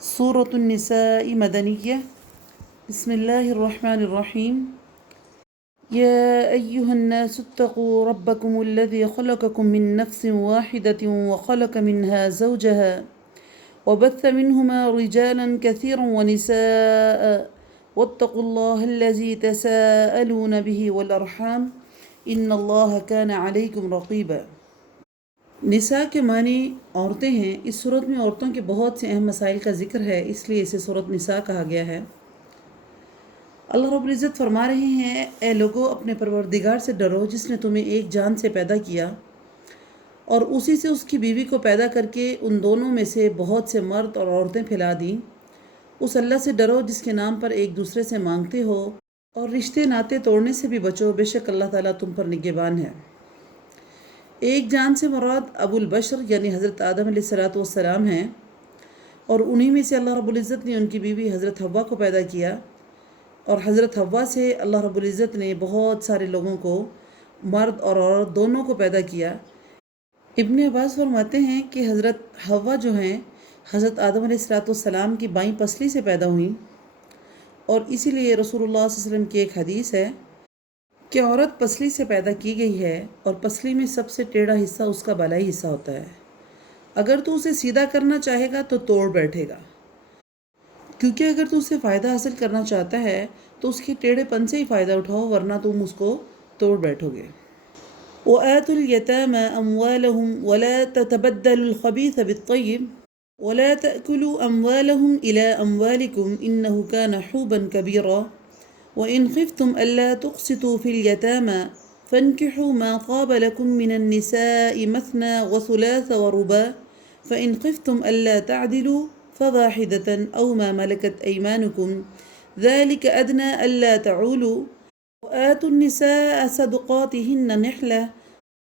سورة النساء مدنية. بسم الله الرحمن الرحيم. يا أيها الناس اتقوا ربكم الذي خلقكم من نفس واحدة وخلق منها زوجها وبث منهما رجالا كثيرا ونساء واتقوا الله الذي تساءلون به والأرحام إن الله كان عليكم رقيبا. نساء کے معنی عورتیں ہیں۔ اس صورت میں عورتوں کے بہت سے اہم مسائل کا ذکر ہے، اس لیے اسے صورت نساء کہا گیا ہے۔ اللہ رب العزت فرما رہے ہیں، اے لوگو اپنے پروردگار سے ڈرو جس نے تمہیں ایک جان سے پیدا کیا اور اسی سے اس کی بیوی کو پیدا کر کے ان دونوں میں سے بہت سے مرد اور عورتیں پھیلا دیں۔ اس اللہ سے ڈرو جس کے نام پر ایک دوسرے سے مانگتے ہو اور رشتے ناطے توڑنے سے بھی بچو، بے شک اللہ تعالیٰ تم پر نگہبان ہے۔ ایک جان سے مراد ابو البشر یعنی حضرت آدم علیہ السلام ہیں، اور انہی میں سے اللہ رب العزت نے ان کی بیوی حضرت حوا کو پیدا کیا، اور حضرت حوا سے اللہ رب العزت نے بہت سارے لوگوں کو، مرد اور عورت دونوں کو پیدا کیا۔ ابن عباس فرماتے ہیں کہ حضرت حوا جو ہیں حضرت آدم علیہ السلام کی بائیں پسلی سے پیدا ہوئیں، اور اسی لیے رسول اللہ صلی اللہ علیہ وسلم کی ایک حدیث ہے کہ عورت پسلی سے پیدا کی گئی ہے، اور پسلی میں سب سے ٹیڑھا حصہ اس کا بالائی حصہ ہوتا ہے۔ اگر تو اسے سیدھا کرنا چاہے گا تو توڑ بیٹھے گا، کیونکہ اگر تو اسے فائدہ حاصل کرنا چاہتا ہے تو اس کے ٹیڑھے پن سے ہی فائدہ اٹھاؤ، ورنہ تم اس کو توڑ بیٹھو گے۔ وَآتُوا الْيَتَامَى أَمْوَالَهُمْ وَلَا تَتَبَدَّلُوا الْخَبِيثَ بِالطَّيِّبِ وَلَا تَأْكُلُوا أَمْوَالَهُمْ إِلَىٰ أَمْوَالِكُمْ إِنَّهُ كَانَ حُوبًا كَبِيرًا وَإِنْ خِفْتُمْ أَلَّا تُقْسِطُوا فِي الْيَتَامَى فَانكِحُوا مَا طَابَ لَكُم مِّنَ النِّسَاءِ مَثْنَىٰ وَثُلَاثَ وَرُبَاعَ فَإِنْ خِفْتُمْ أَلَّا تَعْدِلُوا فَوَاحِدَةً أَوْ مَا مَلَكَتْ أَيْمَانُكُمْ ذَلِكَ أَدْنَىٰ أَلَّا تَعُولُوا وَآتُوا النِّسَاءَ صَدُقَاتِهِنَّ نِحْلَةً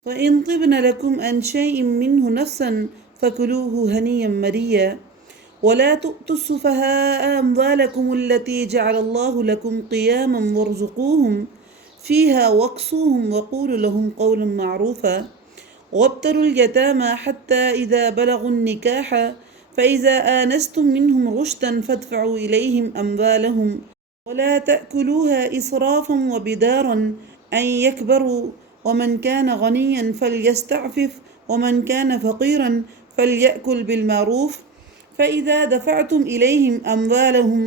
فَإِنْ طِبْنَ لَكُمْ عَنْ شَيْءٍ مِّنْهُ نَفْسًا فَكُلُوهُ هَنِيًّا مَرِيًّا وَلَا تُؤْتُوا السُّفَهَاءَ أَمْوَالَكُمُ الَّتِي جَعَلَ اللَّهُ لَكُمْ قِيَامًا وَارْزُقُوهُمْ فِيهَا وَاكْسُوهُمْ وَقُولُوا لَهُمْ قَوْلًا مَّعْرُوفًا وَابْتَلُوا الْيَتَامَى حَتَّىٰ إِذَا بَلَغُوا النِّكَاحَ فَإِذَا آنَسْتُم مِّنْهُمْ رُشْدًا فَادْفَعُوا إِلَيْهِمْ أَمْوَالَهُمْ وَلَا تَأْكُلُوهَا إِسْرَافًا وَبِدَارًا أَن يَكْبَرُوا وَمَنْ كَانَ غَنِيًّا فَلْيَسْتَعْفِفْ وَمَنْ كَانَ فَقِيرًا فَلْيَأْكُلْ بِالْمَعْرُوفِ فَإِذَا دَفَعْتُمْ إِلَيْهِمْ أَمْوَالَهُمْ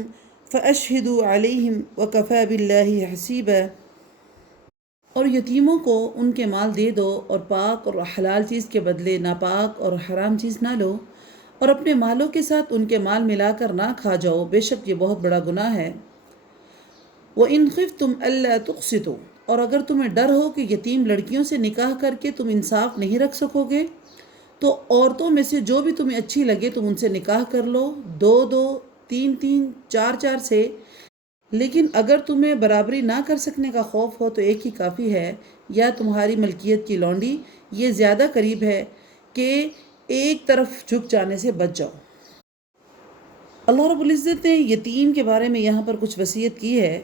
فَأَشْهِدُوا عَلَيْهِمْ وَكَفَىٰ بِاللَّهِ حَسِيبًا۔ اور یتیموں کو ان کے مال دے دو، اور پاک اور حلال چیز کے بدلے ناپاک اور حرام چیز نہ لو، اور اپنے مالوں کے ساتھ ان کے مال ملا کر نہ کھا جاؤ، بے شک یہ بہت بڑا گناہ ہے۔ وَإِنْ خِفْتُمْ أَلَّا تُقْسِطُوا، اور اگر تمہیں ڈر ہو کہ یتیم لڑکیوں سے نکاح کر کے تم انصاف نہیں رکھ سکو گے تو عورتوں میں سے جو بھی تمہیں اچھی لگے تم ان سے نکاح کر لو، دو دو، تین تین، چار چار سے، لیکن اگر تمہیں برابری نہ کر سکنے کا خوف ہو تو ایک ہی کافی ہے، یا تمہاری ملکیت کی لونڈی، یہ زیادہ قریب ہے کہ ایک طرف جھک جانے سے بچ جاؤ۔ اللہ رب العزت نے یتیم کے بارے میں یہاں پر کچھ وصیت کی ہے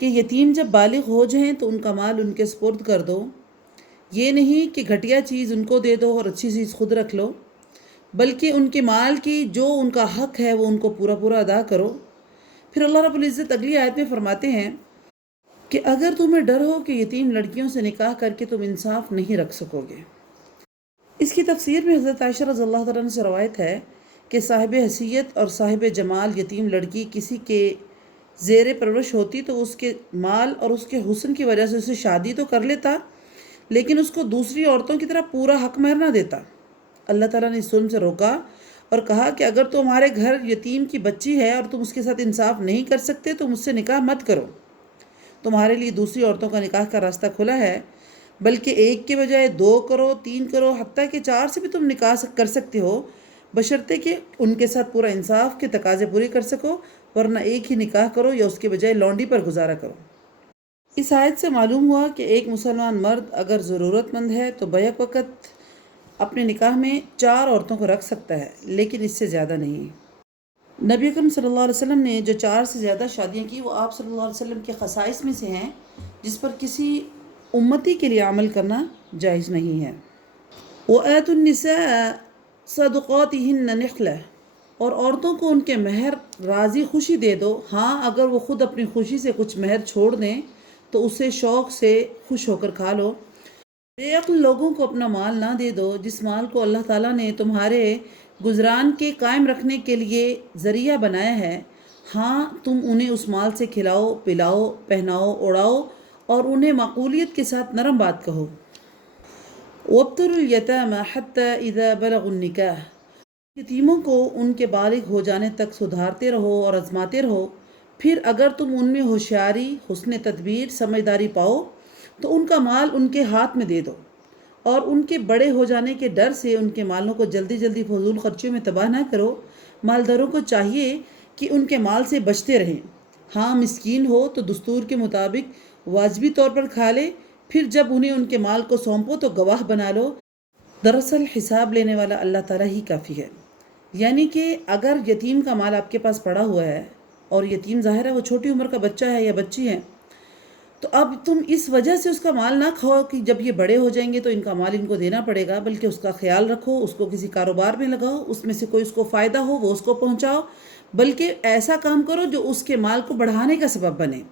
کہ یتیم جب بالغ ہو جائیں تو ان کا مال ان کے سپرد کر دو۔ یہ نہیں کہ گھٹیا چیز ان کو دے دو اور اچھی چیز خود رکھ لو، بلکہ ان کے مال کی جو ان کا حق ہے وہ ان کو پورا پورا ادا کرو۔ پھر اللہ رب العزت اگلی آیت میں فرماتے ہیں کہ اگر تمہیں ڈر ہو کہ یتیم لڑکیوں سے نکاح کر کے تم انصاف نہیں رکھ سکو گے۔ اس کی تفسیر میں حضرت عائشہ رضی اللہ تعالیٰ عنہ سے روایت ہے کہ صاحب حیثیت اور صاحب جمال یتیم لڑکی کسی کے زیر پرورش ہوتی تو اس کے مال اور اس کے حسن کی وجہ سے اسے شادی تو کر لیتا، لیکن اس کو دوسری عورتوں کی طرح پورا حق مہر نہ دیتا۔ اللہ تعالیٰ نے اس ظلم سے روکا اور کہا کہ اگر تمہارے گھر یتیم کی بچی ہے اور تم اس کے ساتھ انصاف نہیں کر سکتے تو مجھ سے نکاح مت کرو۔ تمہارے لیے دوسری عورتوں کا نکاح کا راستہ کھلا ہے، بلکہ ایک کے بجائے 2 کرو، 3 کرو، حتیٰ کہ 4 سے بھی تم نکاح کر سکتے ہو، بشرطے کہ ان کے ساتھ پورا انصاف کے تقاضے پورے کر سکو، ورنہ ایک ہی نکاح کرو یا اس کے بجائے لونڈی پر گزارا کرو۔ اس آیت سے معلوم ہوا کہ ایک مسلمان مرد اگر ضرورت مند ہے تو بیک وقت اپنے نکاح میں 4 عورتوں کو رکھ سکتا ہے، لیکن اس سے زیادہ نہیں۔ نبی اکرم صلی اللہ علیہ وسلم نے جو 4 سے زیادہ شادیاں کی وہ آپ صلی اللہ علیہ وسلم کے خصائص میں سے ہیں، جس پر کسی امتی کے لیے عمل کرنا جائز نہیں ہے۔ وَآتُوا النِّسَاءَ صَدُقَاتِهِنَّ نِحْلَةً، اور عورتوں کو ان کے مہر راضی خوشی دے دو، ہاں اگر وہ خود اپنی خوشی سے کچھ مہر چھوڑ دیں تو اسے شوق سے خوش ہو کر کھا لو۔ بے عقل لوگوں کو اپنا مال نہ دے دو، جس مال کو اللہ تعالیٰ نے تمہارے گزران کے قائم رکھنے کے لیے ذریعہ بنایا ہے، ہاں تم انہیں اس مال سے کھلاؤ، پلاؤ، پہناؤ، اڑاؤ اور انہیں معقولیت کے ساتھ نرم بات کہو۔ وَابْتَلُوا الْيَتَامَى حَتَّى إِذَا بَلَغُوا النِّكَاحَ، یتیموں کو ان کے بالغ ہو جانے تک سدھارتے رہو اور آزماتے رہو، پھر اگر تم ان میں ہوشیاری، حسن تدبیر، سمجھداری پاؤ تو ان کا مال ان کے ہاتھ میں دے دو، اور ان کے بڑے ہو جانے کے ڈر سے ان کے مالوں کو جلدی جلدی فضول خرچیوں میں تباہ نہ کرو۔ مالداروں کو چاہیے کہ ان کے مال سے بچتے رہیں، ہاں مسکین ہو تو دستور کے مطابق واجبی طور پر کھا لے، پھر جب انہیں ان کے مال کو سونپو تو گواہ بنا لو، دراصل حساب لینے والا اللہ تعالیٰ ہی کافی ہے۔ یعنی کہ اگر یتیم کا مال آپ کے پاس پڑا ہوا ہے، اور یتیم ظاہر ہے وہ چھوٹی عمر کا بچہ ہے یا بچی ہے، تو اب تم اس وجہ سے اس کا مال نہ کھاؤ کہ جب یہ بڑے ہو جائیں گے تو ان کا مال ان کو دینا پڑے گا، بلکہ اس کا خیال رکھو، اس کو کسی کاروبار میں لگاؤ، اس میں سے کوئی اس کو فائدہ ہو وہ اس کو پہنچاؤ، بلکہ ایسا کام کرو جو اس کے مال کو بڑھانے کا سبب بنے۔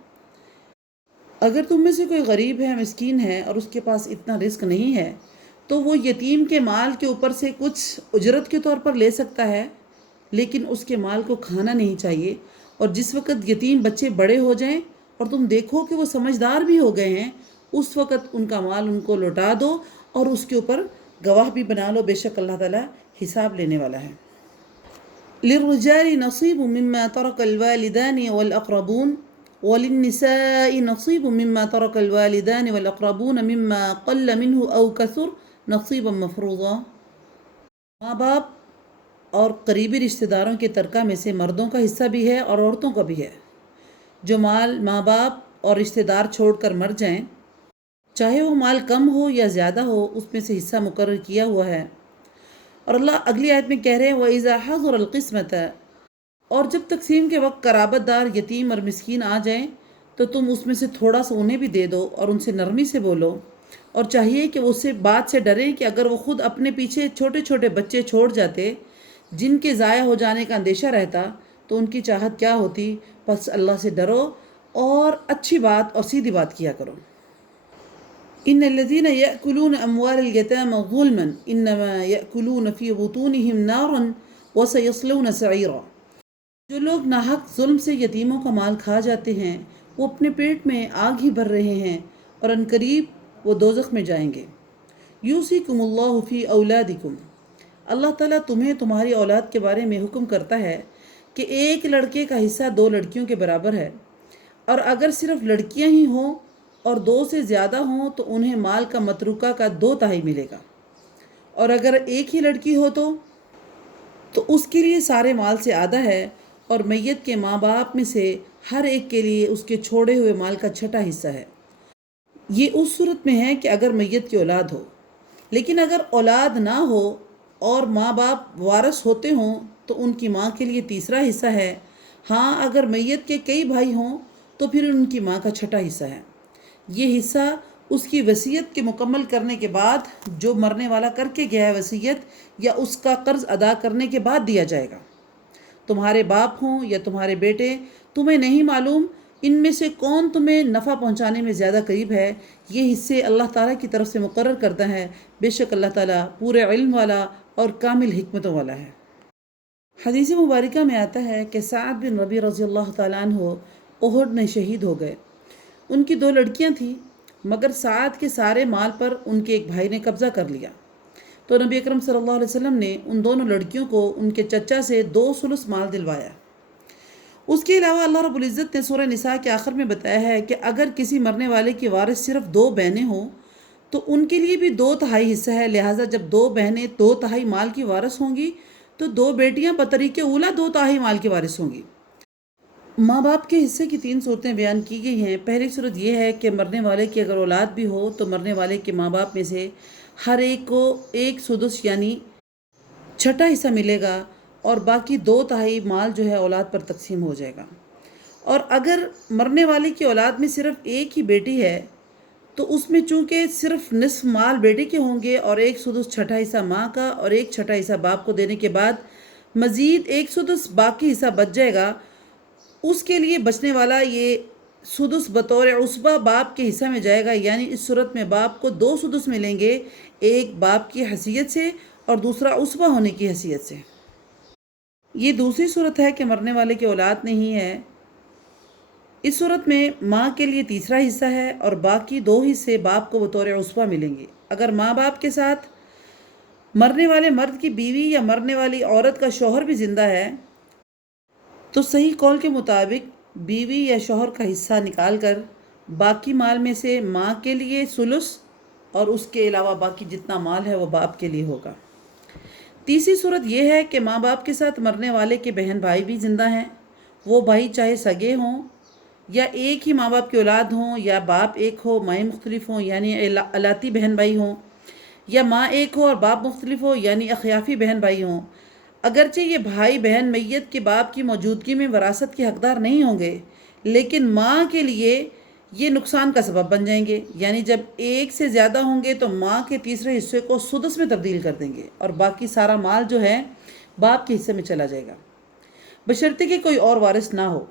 اگر تم میں سے کوئی غریب ہے، مسکین ہے اور اس کے پاس اتنا رزق نہیں ہے تو وہ یتیم کے مال کے اوپر سے کچھ اجرت کے طور پر لے سکتا ہے، لیکن اس کے مال کو کھانا نہیں چاہیے۔ اور جس وقت یتیم بچے بڑے ہو جائیں اور تم دیکھو کہ وہ سمجھدار بھی ہو گئے ہیں، اس وقت ان کا مال ان کو لوٹا دو اور اس کے اوپر گواہ بھی بنا لو، بے شک اللہ تعالیٰ حساب لینے والا ہے۔ للرجال نصیب مما ترک الوالدان والاقربون وللنساء نصیب مما ترک الوالدان والاقربون مما قل منه او کثر نصیبا مفروضا۔ ماں باپ اور قریبی رشتہ داروں کے ترکہ میں سے مردوں کا حصہ بھی ہے اور عورتوں کا بھی ہے۔ جو مال ماں باپ اور رشتہ دار چھوڑ کر مر جائیں، چاہے وہ مال کم ہو یا زیادہ ہو، اس میں سے حصہ مقرر کیا ہوا ہے۔ اور اللہ اگلی آیت میں کہہ رہے ہیں وَإِذَا حَضُرَ الْقِسْمَةَ، اور جب تقسیم کے وقت قرابت دار یتیم اور مسکین آ جائیں تو تم اس میں سے تھوڑا سا انہیں بھی دے دو اور ان سے نرمی سے بولو، اور چاہیے کہ وہ اس سے بات سے ڈریں کہ اگر وہ خود اپنے پیچھے چھوٹے چھوٹے بچے چھوڑ جاتے جن کے ضائع ہو جانے کا اندیشہ رہتا تو ان کی چاہت کیا ہوتی۔ پس اللہ سے ڈرو اور اچھی بات اور سیدھی بات کیا کرو۔ ان الذين يأكلون اموال اليتامى ظلما انما يأكلون في بطونهم نارا وسيصلون سعيرا، جو لوگ ناحق ظلم سے یتیموں کا مال کھا جاتے ہیں وہ اپنے پیٹ میں آگ ہی بھر رہے ہیں اور عنقریب وہ دوزخ میں جائیں گے۔ یوصیکم اللہ فی اولادکم، اللہ تعالیٰ تمہیں تمہاری اولاد کے بارے میں حکم کرتا ہے کہ ایک لڑکے کا حصہ 2 لڑکیوں کے برابر ہے، اور اگر صرف لڑکیاں ہی ہوں اور 2 سے زیادہ ہوں تو انہیں مال کا متروکہ کا 2/3 ملے گا، اور اگر ایک ہی لڑکی ہو تو اس کے لیے سارے مال سے آدھا ہے، اور میت کے ماں باپ میں سے ہر ایک کے لیے اس کے چھوڑے ہوئے مال کا 6واں حصہ ہے۔ یہ اس صورت میں ہے کہ اگر میت کی اولاد ہو، لیکن اگر اولاد نہ ہو اور ماں باپ وارث ہوتے ہوں تو ان کی ماں کے لیے 3واں حصہ ہے، ہاں اگر میت کے کئی بھائی ہوں تو پھر ان کی ماں کا 6واں حصہ ہے۔ یہ حصہ اس کی وصیت کے مکمل کرنے کے بعد، جو مرنے والا کر کے گیا ہے وصیت، یا اس کا قرض ادا کرنے کے بعد دیا جائے گا۔ تمہارے باپ ہوں یا تمہارے بیٹے، تمہیں نہیں معلوم ان میں سے کون تمہیں نفع پہنچانے میں زیادہ قریب ہے، یہ حصے اللہ تعالیٰ کی طرف سے مقرر کرتا ہے، بے شک اللہ تعالیٰ پورے علم والا اور کامل حکمتوں والا ہے۔ حدیث مبارکہ میں آتا ہے کہ سعد بن ربیع رضی اللہ تعالیٰ عنہ احد میں شہید ہو گئے۔ ان کی 2 لڑکیاں تھیں، مگر سعد کے سارے مال پر ان کے ایک بھائی نے قبضہ کر لیا، تو نبی اکرم صلی اللہ علیہ وسلم نے ان دونوں لڑکیوں کو ان کے چچا سے 2 ثلث مال دلوایا۔ اس کے علاوہ اللہ رب العزت نے سورہ نساء کے آخر میں بتایا ہے کہ اگر کسی مرنے والے کی وارث صرف 2 بہنیں ہوں تو ان کے لیے بھی 2/3 حصہ ہے، لہٰذا جب 2 بہنیں 2/3 مال کی وارث ہوں گی تو 2 بیٹیاں بطریق اولیٰ 2/3 مال کی وارث ہوں گی۔ ماں باپ کے حصے کی 3 صورتیں بیان کی گئی ہیں۔ پہلی صورت یہ ہے کہ مرنے والے کی اگر اولاد بھی ہو تو مرنے والے کے ماں باپ میں سے ہر ایک کو 1 سدس یعنی 6واں حصہ ملے گا، اور باقی 2/3 مال جو ہے اولاد پر تقسیم ہو جائے گا۔ اور اگر مرنے والے کی اولاد میں صرف ایک ہی بیٹی ہے تو اس میں چونکہ صرف نصف مال بیٹے کے ہوں گے اور 1 سدس 6واں حصہ ماں کا اور 1/6 حصہ باپ کو دینے کے بعد مزید ایک سدس باقی حصہ بچ جائے گا، اس کے لیے بچنے والا یہ سدس بطور عصبہ باپ کے حصہ میں جائے گا، یعنی اس صورت میں باپ کو 2 سدس ملیں گے، ایک باپ کی حیثیت سے اور دوسرا عصبہ ہونے کی حیثیت سے۔ یہ دوسری صورت ہے کہ مرنے والے کی اولاد نہیں ہے۔ اس صورت میں ماں کے لیے تیسرا حصہ ہے اور باقی 2 حصے باپ کو بطور عصبہ ملیں گے۔ اگر ماں باپ کے ساتھ مرنے والے مرد کی بیوی یا مرنے والی عورت کا شوہر بھی زندہ ہے تو صحیح قول کے مطابق بیوی یا شوہر کا حصہ نکال کر باقی مال میں سے ماں کے لیے ثلث اور اس کے علاوہ باقی جتنا مال ہے وہ باپ کے لیے ہوگا۔ تیسری صورت یہ ہے کہ ماں باپ کے ساتھ مرنے والے کے بہن بھائی بھی زندہ ہیں، وہ بھائی چاہے سگے ہوں یا ایک ہی ماں باپ کی اولاد ہوں، یا باپ ایک ہو مائیں مختلف ہوں یعنی الاتی بہن بھائی ہوں، یا ماں ایک ہو اور باپ مختلف ہو یعنی اخیافی بہن بھائی ہوں۔ اگرچہ یہ بھائی بہن میت کے باپ کی موجودگی میں وراثت کے حقدار نہیں ہوں گے، لیکن ماں کے لیے یہ نقصان کا سبب بن جائیں گے، یعنی جب ایک سے زیادہ ہوں گے تو ماں کے تیسرے حصے کو سدس میں تبدیل کر دیں گے اور باقی سارا مال جو ہے باپ کے حصے میں چلا جائے گا، بشرطے کہ کوئی اور وارث نہ ہو۔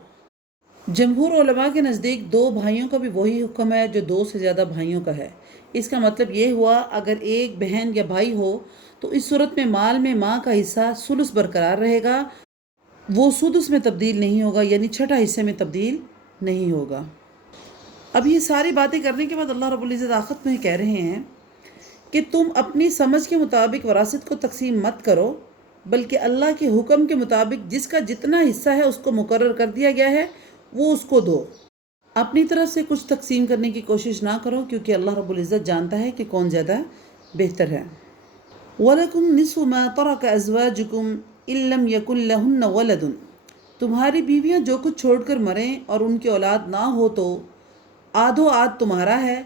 جمہور علماء کے نزدیک 2 بھائیوں کا بھی وہی حکم ہے جو 2 سے زیادہ بھائیوں کا ہے۔ اس کا مطلب یہ ہوا اگر ایک بہن یا بھائی ہو تو اس صورت میں مال میں ماں کا حصہ ثلث برقرار رہے گا، وہ سدس میں تبدیل نہیں ہوگا، یعنی چھٹا حصے میں تبدیل نہیں ہوگا۔ اب یہ ساری باتیں کرنے کے بعد اللہ رب العزت آخر میں کہہ رہے ہیں کہ تم اپنی سمجھ کے مطابق وراثت کو تقسیم مت کرو، بلکہ اللہ کے حکم کے مطابق جس کا جتنا حصہ ہے اس کو مقرر کر دیا گیا ہے وہ اس کو دو۔ اپنی طرف سے کچھ تقسیم کرنے کی کوشش نہ کرو، کیونکہ اللہ رب العزت جانتا ہے کہ کون زیادہ بہتر ہے۔ وَلَكُمْ نِصْفُ مَا تَرَكَ أَزْوَاجُكُمْ إِن لَّمْ يَكُن لَّهُنَّ وَلَدٌ، تمہاری بیویاں جو کچھ چھوڑ کر مریں اور ان کی اولاد نہ ہو تو آدھو آدھ تمہارا ہے،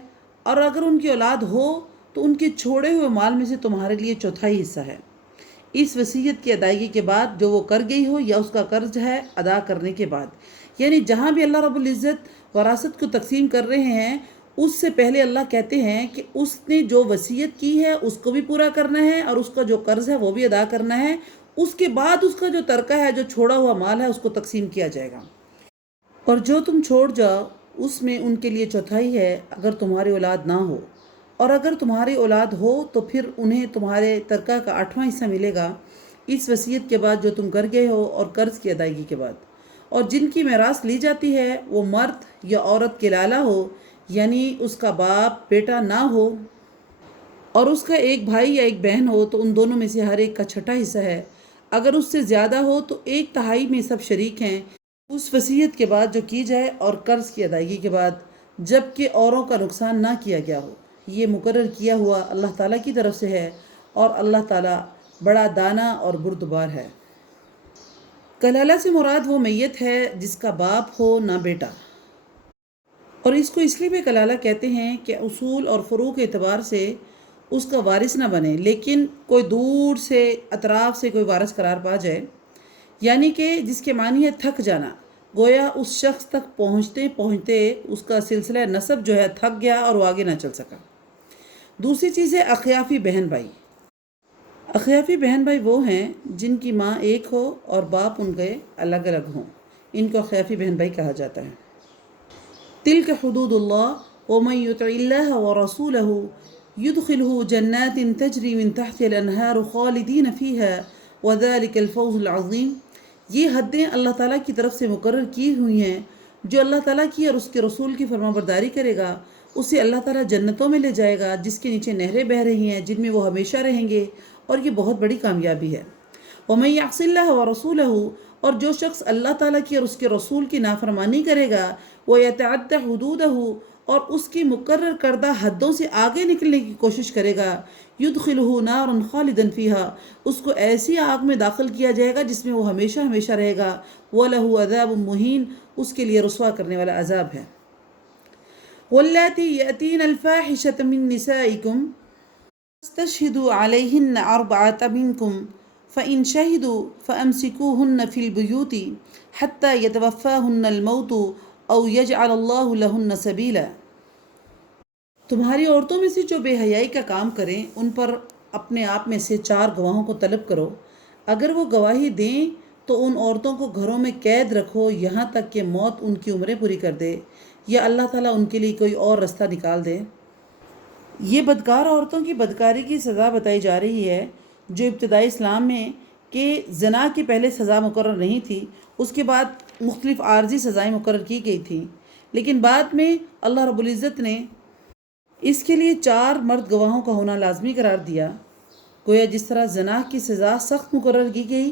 اور اگر ان کی اولاد ہو تو ان کے چھوڑے ہوئے مال میں سے تمہارے لیے چوتھائی حصہ ہے، اس وصیت کی ادائیگی کے بعد جو وہ کر گئی ہو یا اس کا قرض ہے ادا کرنے کے بعد۔ یعنی جہاں بھی اللہ رب العزت وراثت کو تقسیم کر رہے ہیں اس سے پہلے اللہ کہتے ہیں کہ اس نے جو وصیت کی ہے اس کو بھی پورا کرنا ہے اور اس کا جو قرض ہے وہ بھی ادا کرنا ہے، اس کے بعد اس کا جو ترکہ ہے، جو چھوڑا ہوا مال ہے، اس کو تقسیم کیا جائے گا۔ اور جو تم چھوڑ جاؤ اس میں ان کے لیے چوتھائی ہے اگر تمہاری اولاد نہ ہو، اور اگر تمہاری اولاد ہو تو پھر انہیں تمہارے ترکہ کا 8واں حصہ ملے گا، اس وصیت کے بعد جو تم کر گئے ہو اور قرض کی ادائیگی کے بعد۔ اور جن کی میراث لی جاتی ہے وہ مرد یا عورت کے لالا ہو، یعنی اس کا باپ بیٹا نہ ہو اور اس کا ایک بھائی یا ایک بہن ہو تو ان دونوں میں سے ہر ایک کا چھٹا حصہ ہے، اگر اس سے زیادہ ہو تو 1/3 میں سب شریک ہیں، اس وصیت کے بعد جو کی جائے اور قرض کی ادائیگی کے بعد، جب کہ اوروں کا نقصان نہ کیا گیا ہو۔ یہ مقرر کیا ہوا اللہ تعالیٰ کی طرف سے ہے اور اللہ تعالیٰ بڑا دانا اور بردبار ہے۔ کلالہ سے مراد وہ میت ہے جس کا باپ ہو نہ بیٹا، اور اس کو اس لیے بھی کلالہ کہتے ہیں کہ اصول اور فروع کے اعتبار سے اس کا وارث نہ بنے، لیکن کوئی دور سے اطراف سے کوئی وارث قرار پا جائے، یعنی کہ جس کے معنی ہے تھک جانا، گویا اس شخص تک پہنچتے پہنچتے اس کا سلسلہ نسب جو ہے تھک گیا اور وہ آگے نہ چل سکا۔ دوسری چیز ہے اخیافی بہن بھائی۔ اخیافی بہن بھائی وہ ہیں جن کی ماں ایک ہو اور باپ ان کے الگ الگ ہوں، ان کو اخیافی بہن بھائی کہا جاتا ہے۔ تلک حدود اللہ ومن یطع اللہ ورسولہ یدخلہ جنات تجری من تحت الانہار خالدین فیہا وذلک الفوز العظیم۔ یہ حدیں اللہ تعالیٰ کی طرف سے مقرر کی ہوئی ہیں، جو اللہ تعالیٰ کی اور اس کے رسول کی فرمانبرداری کرے گا اسے اللہ تعالیٰ جنتوں میں لے جائے گا جس کے نیچے نہریں بہہ رہی ہیں، جن میں وہ ہمیشہ رہیں گے، اور یہ بہت بڑی کامیابی ہے۔ وَمَن يَعْصِ اللَّهَ وَرَسُولَهُ، اور جو شخص اللہ تعالیٰ کی اور اس کے رسول کی نافرمانی کرے گا، وَيَتَعَدَّ حُدُودَهُ، اور اس کی مقرر کردہ حدوں سے آگے نکلنے کی کوشش کرے گا، يُدْخِلُهُ نَارًا خَالِدًا فِيهَا، اس کو ایسی آگ میں داخل کیا جائے گا جس میں وہ ہمیشہ ہمیشہ رہے گا، وَلَهُ عَذَابٌ مُهِينٌ، اس کے لیے رسوا کرنے والا عذاب ہے۔ وَاللَّاتِي يَأْتِينَ الْفَاحِشَةَ مِن نِّسَائِكُمْ فاستشهدوا عليهن 4 منكم فإن شهدوا فأمسكوهن في البيوت حتى يتوفاهن الموت أو يجعل الله لهن سبيلا۔ تمہاری عورتوں میں سے جو بے حیائی کا کام کریں ان پر اپنے آپ میں سے 4 گواہوں کو طلب کرو، اگر وہ گواہی دیں تو ان عورتوں کو گھروں میں قید رکھو یہاں تک کہ موت ان کی عمریں پوری کر دے یا اللہ تعالیٰ ان کے لیے کوئی اور رستہ نکال دے۔ یہ بدکار عورتوں کی بدکاری کی سزا بتائی جا رہی ہے جو ابتدائی اسلام میں کہ زنا کی پہلے سزا مقرر نہیں تھی، اس کے بعد مختلف عارضی سزائیں مقرر کی گئی تھیں، لیکن بعد میں اللہ رب العزت نے اس کے لیے 4 مرد گواہوں کا ہونا لازمی قرار دیا۔ گویا جس طرح زنا کی سزا سخت مقرر کی گئی،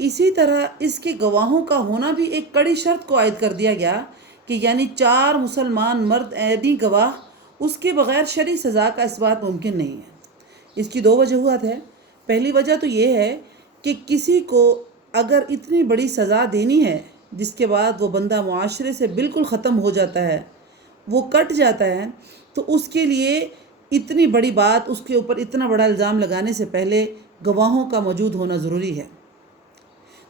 اسی طرح اس کے گواہوں کا ہونا بھی ایک کڑی شرط کو عائد کر دیا گیا کہ یعنی 4 مسلمان مرد عینی گواہ، اس کے بغیر شرعی سزا کا اثبات ممکن نہیں ہے۔ اس کی 2 وجوہات ہیں۔ پہلی وجہ تو یہ ہے کہ کسی کو اگر اتنی بڑی سزا دینی ہے جس کے بعد وہ بندہ معاشرے سے بالکل ختم ہو جاتا ہے، وہ کٹ جاتا ہے، تو اس کے لیے اتنی بڑی بات، اس کے اوپر اتنا بڑا الزام لگانے سے پہلے گواہوں کا موجود ہونا ضروری ہے۔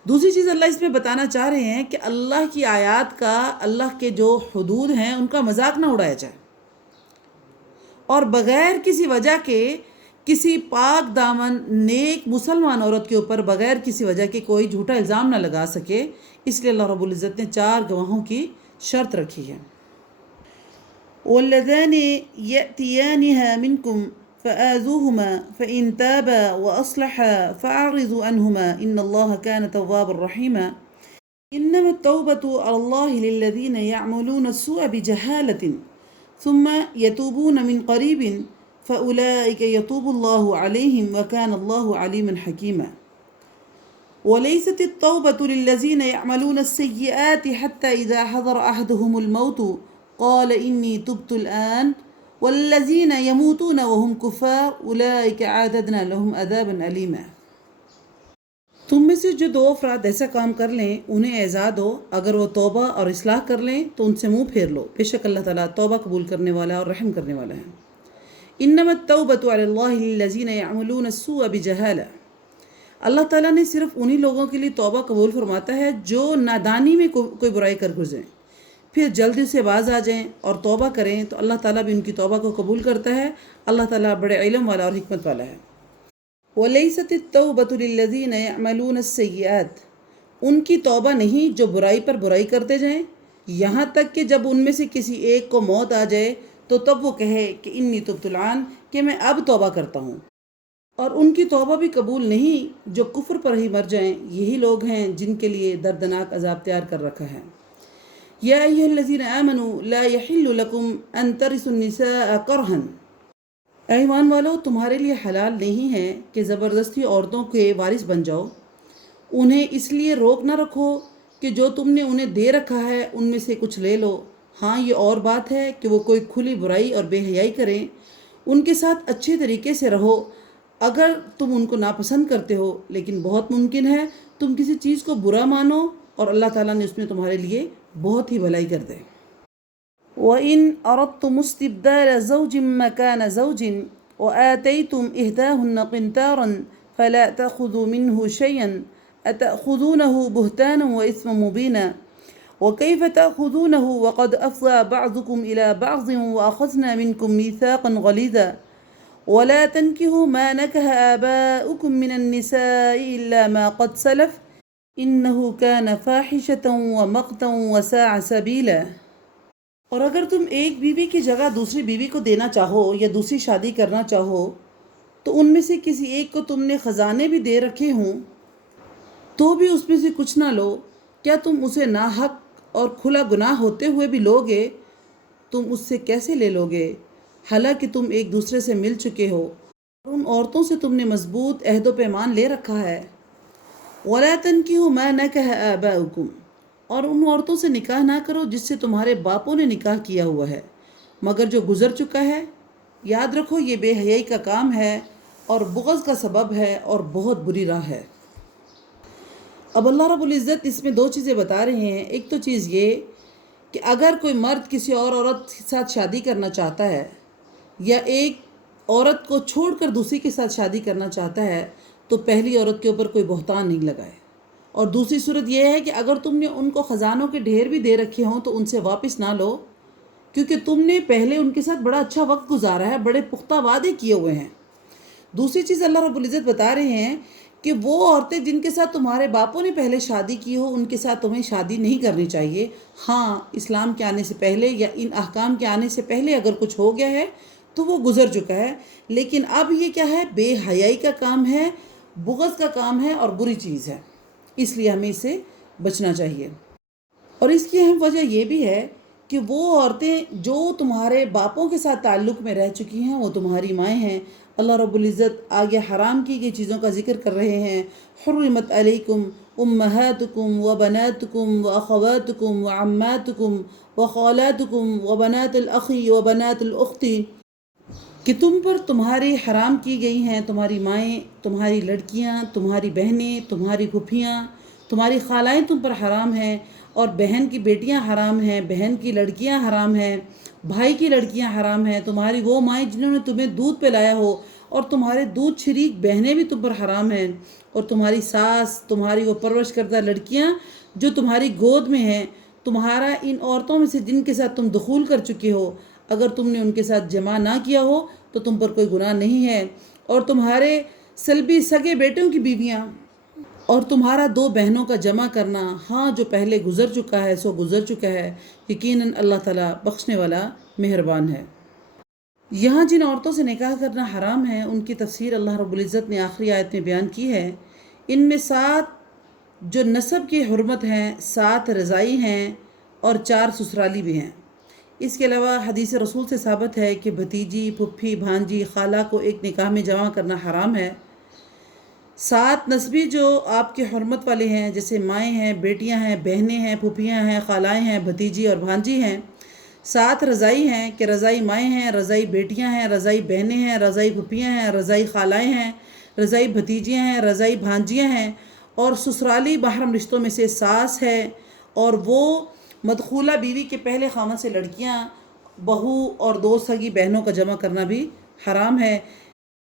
دوسری چیز اللہ اس میں بتانا چاہ رہے ہیں کہ اللہ کی آیات کا، اللہ کے جو حدود ہیں ان کا مذاق نہ اڑایا جائے، اور بغیر کسی وجہ کے کسی پاک دامن نیک مسلمان عورت کے اوپر بغیر کسی وجہ کے کوئی جھوٹا الزام نہ لگا سکے، اس لیے اللہ رب العزت نے 4 گواہوں کی شرط رکھی ہے۔ وَالَّذَانِ يَأْتِيَانِهَا مِنْكُمْ فَآذُوهُمَا فَإِنْ تَابَا وَأَصْلَحَا فَأَعْرِضُوا عَنْهُمَا إِنَّ اللَّهَ كَانَ تَوَّابًا رَحِيمًا إِنَّمَا التَّوْبَةُ عَلَى اللَّهِ لِلَّذِينَ يَعْمَلُونَ السُّوءَ بِجَهَالَةٍ ثُمَّ يَتُوبُونَ مِنْ قَرِيبٍ فَأُولَئِكَ يَتُوبُ اللَّهُ عَلَيْهِمْ وَكَانَ اللَّهُ عَلِيمًا حَكِيمًا وَلَيْسَتِ التَّوْبَةُ لِلَّذِينَ يَعْمَلُونَ السَّيِّئَاتِ حَتَّى إِذَا حَضَرَ أَحَدَهُمُ الْمَوْتُ قَالَ إِنِّي تُبْتُ الْآنَ وَالَّذِينَ يَمُوتُونَ وَهُمْ كُفَّارٌ أُولَئِكَ أَعْتَدْنَا لَهُمْ عَذَابًا أَلِيمًا۔ تم میں سے جو 2 افراد ایسا کام کر لیں انہیں اعزاد ہو، اگر وہ توبہ اور اصلاح کر لیں تو ان سے منہ پھیر لو، بے شک اللہ تعالیٰ توبہ قبول کرنے والا اور رحم کرنے والا ہے۔ انما التوبۃ علی اللہ للذین یعملون السوء بجہالہ، اللہ تعالیٰ نے صرف انہی لوگوں کے لیے توبہ قبول فرماتا ہے جو نادانی میں کوئی برائی کر گزریں، پھر جلدی سے باز آ جائیں اور توبہ کریں تو اللہ تعالیٰ بھی ان کی توبہ کو قبول کرتا ہے۔ اللہ تعالیٰ بڑے علم والا اور حکمت والا ہے۔ وَلَيْسَتِ التَّوْبَةُ لِلَّذِينَ يَعْمَلُونَ السَّيِّئَاتِ، ان کی توبہ نہیں جو برائی پر برائی کرتے جائیں، یہاں تک کہ جب ان میں سے کسی ایک کو موت آ جائے تو تب وہ کہے کہ انی تبت الآن، کہ میں اب توبہ کرتا ہوں، اور ان کی توبہ بھی قبول نہیں جو کفر پر ہی مر جائیں۔ یہی لوگ ہیں جن کے لیے دردناک عذاب تیار کر رکھا ہے۔ یا ایھا الذین آمنوا لا یحل لکم ان ترثوا النساء کرہا، اے ایمان والو تمہارے لیے حلال نہیں ہے کہ زبردستی عورتوں کے وارث بن جاؤ، انہیں اس لیے روک نہ رکھو کہ جو تم نے انہیں دے رکھا ہے ان میں سے کچھ لے لو۔ ہاں یہ اور بات ہے کہ وہ کوئی کھلی برائی اور بے حیائی کریں، ان کے ساتھ اچھے طریقے سے رہو اگر تم ان کو ناپسند کرتے ہو، لیکن بہت ممکن ہے تم کسی چیز کو برا مانو اور اللہ تعالیٰ نے اس میں تمہارے لیے بہت ہی بھلائی کر دے۔ وَإِنْ أَرَدْتُمُ اسْتِبْدَالَ زَوْجٍ مَّكَانَ زَوْجٍ وَآتَيْتُمْ إِحْدَاهُنَّ قِنْطَارًا فَلَا تَأْخُذُوا مِنْهُ شَيْئًا أَتَأْخُذُونَهُ بُهْتَانًا وَإِثْمًا مُّبِينًا وَكَيْفَ تَأْخُذُونَهُ وَقَدْ أَفْضَىٰ بَعْضُكُمْ إِلَىٰ بَعْضٍ وَأَخَذْنَا مِنْكُمْ مِيثَاقًا غَلِيظًا وَلَا تَنكِحُوا مَا نَكَحَ آبَاؤُكُم مِّنَ النِّسَاءِ إِلَّا مَا قَدْ سَلَفَ إِنَّهُ كَانَ فَاحِشَةً وَمَقْتًا وَسَاءَ سَبِيلًا۔ اور اگر تم ایک بیوی کی جگہ دوسری بیوی کو دینا چاہو یا دوسری شادی کرنا چاہو تو ان میں سے کسی ایک کو تم نے خزانے بھی دے رکھے ہوں تو بھی اس میں سے کچھ نہ لو، کیا تم اسے ناحق اور کھلا گناہ ہوتے ہوئے بھی لوگے؟ تم اس سے کیسے لے لوگے حالانکہ تم ایک دوسرے سے مل چکے ہو اور ان عورتوں سے تم نے مضبوط عہد و پیمان لے رکھا ہے۔ وَلَا تَنكِحُوا مَا نَكَحَ آبَاؤُكُمْ، اور ان عورتوں سے نکاح نہ کرو جس سے تمہارے باپوں نے نکاح کیا ہوا ہے مگر جو گزر چکا ہے۔ یاد رکھو یہ بے حیائی کا کام ہے اور بغض کا سبب ہے اور بہت بری راہ ہے۔ اب اللہ رب العزت اس میں 2 چیزیں بتا رہے ہیں۔ ایک تو چیز یہ کہ اگر کوئی مرد کسی اور عورت کے ساتھ شادی کرنا چاہتا ہے یا ایک عورت کو چھوڑ کر دوسری کے ساتھ شادی کرنا چاہتا ہے تو پہلی عورت کے اوپر کوئی بہتان نہیں لگائے، اور دوسری صورت یہ ہے کہ اگر تم نے ان کو خزانوں کے ڈھیر بھی دے رکھے ہوں تو ان سے واپس نہ لو، کیونکہ تم نے پہلے ان کے ساتھ بڑا اچھا وقت گزارا ہے، بڑے پختہ وعدے کیے ہوئے ہیں۔ دوسری چیز اللہ رب العزت بتا رہے ہیں کہ وہ عورتیں جن کے ساتھ تمہارے باپوں نے پہلے شادی کی ہو ان کے ساتھ تمہیں شادی نہیں کرنی چاہیے۔ ہاں، اسلام کے آنے سے پہلے یا ان احکام کے آنے سے پہلے اگر کچھ ہو گیا ہے تو وہ گزر چکا ہے، لیکن اب یہ کیا ہے؟ بے حیائی کا کام ہے، بغض کا کام ہے اور بری چیز ہے، اس لیے ہمیں اس سے بچنا چاہیے۔ اور اس کی اہم وجہ یہ بھی ہے کہ وہ عورتیں جو تمہارے باپوں کے ساتھ تعلق میں رہ چکی ہیں وہ تمہاری مائیں ہیں۔ اللہ رب العزت آگے حرام کی گئی چیزوں کا ذکر کر رہے ہیں۔ حرمت علیکم امہاتکم و بناتکم و اخواتکم و عماتکم و خالاتکم و بنات الاخی و بنات الاختی، کہ تم پر تمہاری حرام کی گئی ہیں تمہاری مائیں، تمہاری لڑکیاں، تمہاری بہنیں، تمہاری پھوپھیاں، تمہاری خالائیں تم پر حرام ہیں، اور بہن کی بیٹیاں حرام ہیں، بہن کی لڑکیاں حرام ہیں، بھائی کی لڑکیاں حرام ہیں، تمہاری وہ مائیں جنہوں نے تمہیں دودھ پلایا ہو، اور تمہارے دودھ شریک بہنیں بھی تم پر حرام ہیں، اور تمہاری ساس، تمہاری وہ پرورش کردہ لڑکیاں جو تمہاری گود میں ہیں، تمہارا ان عورتوں میں سے جن کے ساتھ تم دخول کر چکے ہو، اگر تم نے ان کے ساتھ جمع نہ کیا ہو تو تم پر کوئی گناہ نہیں ہے، اور تمہارے سلبی سگے بیٹوں کی بیویاں، اور تمہارا 2 بہنوں کا جمع کرنا، ہاں جو پہلے گزر چکا ہے سو گزر چکا ہے، یقیناً اللہ تعالیٰ بخشنے والا مہربان ہے۔ یہاں جن عورتوں سے نکاح کرنا حرام ہے ان کی تفسیر اللہ رب العزت نے آخری آیت میں بیان کی ہے۔ ان میں 7 جو نسب کی حرمت ہیں، 7 رضائی ہیں اور 4 سسرالی بھی ہیں۔ اس کے علاوہ حدیث رسول سے ثابت ہے کہ بھتیجی، پھپھی، بھانجی، خالہ کو ایک نکاح میں جمع کرنا حرام ہے۔ 7 نسبی جو آپ کے حرمت والے ہیں جیسے مائیں ہیں، بیٹیاں ہیں، بہنیں ہیں، پھوپھیاں ہیں، خالائیں ہیں، بھتیجی اور بھانجی ہیں۔ 7 رضائی ہیں کہ رضائی مائیں ہیں، رضائی بیٹیاں ہیں، رضائی بہنیں ہیں، رضائی پھوپھیاں ہیں، رضائی خالائیں ہیں، رضائی بھتیجیاں ہیں، رضائی بھانجیاں ہیں، اور سسرالی محرم رشتوں میں سے ساس ہے، اور وہ مدخولہ بیوی کے پہلے خامن سے لڑکیاں، بہو اور 2 سگی بہنوں کا جمع کرنا بھی حرام ہے۔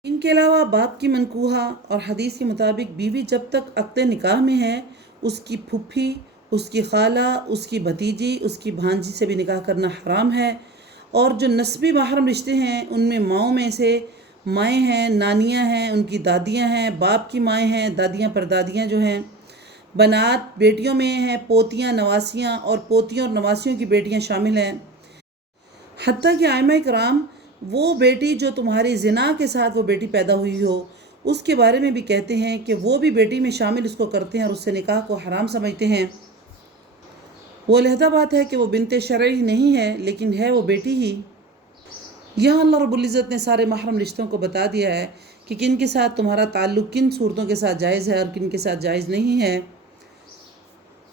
ان کے علاوہ باپ کی منکوحہ اور حدیث کے مطابق بیوی جب تک عقد نکاح میں ہے اس کی پھپھی، اس کی خالہ، اس کی بھتیجی، اس کی بھانجی سے بھی نکاح کرنا حرام ہے۔ اور جو نسبی محرم رشتے ہیں ان میں ماؤں میں سے مائیں ہیں، نانیاں ہیں، ان کی دادیاں ہیں، باپ کی مائیں ہیں، دادیاں پردادیاں جو ہیں، بنات بیٹیوں میں ہیں، پوتیاں، نواسیاں، اور پوتیوں اور نواسیوں کی بیٹیاں شامل ہیں۔ حتیٰ کہ ائمہ کرام وہ بیٹی جو تمہاری زنا کے ساتھ وہ بیٹی پیدا ہوئی ہو اس کے بارے میں بھی کہتے ہیں کہ وہ بھی بیٹی میں شامل اس کو کرتے ہیں اور اس سے نکاح کو حرام سمجھتے ہیں۔ وہ علیحدہ بات ہے کہ وہ بنت شرعی نہیں ہے لیکن ہے وہ بیٹی ہی۔ یہاں اللہ رب العزت نے سارے محرم رشتوں کو بتا دیا ہے کہ کن کے ساتھ تمہارا تعلق کن صورتوں کے ساتھ جائز ہے اور کن کے ساتھ جائز نہیں ہے۔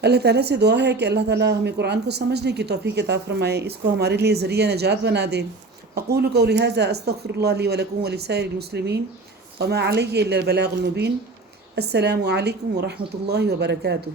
اللہ تعالیٰ سے دعا ہے کہ اللہ تعالیٰ ہمیں قرآن کو سمجھنے کی توفیق عطا فرمائے، اس کو ہمارے لیے ذریعہ نجات بنا دے۔ اقول قولی ھذا استغفر اللہ لی ولکم ولسائر المسلمین وما علی الا البلاغ المبین۔ السلام علیکم ورحمۃ اللہ وبرکاتہ۔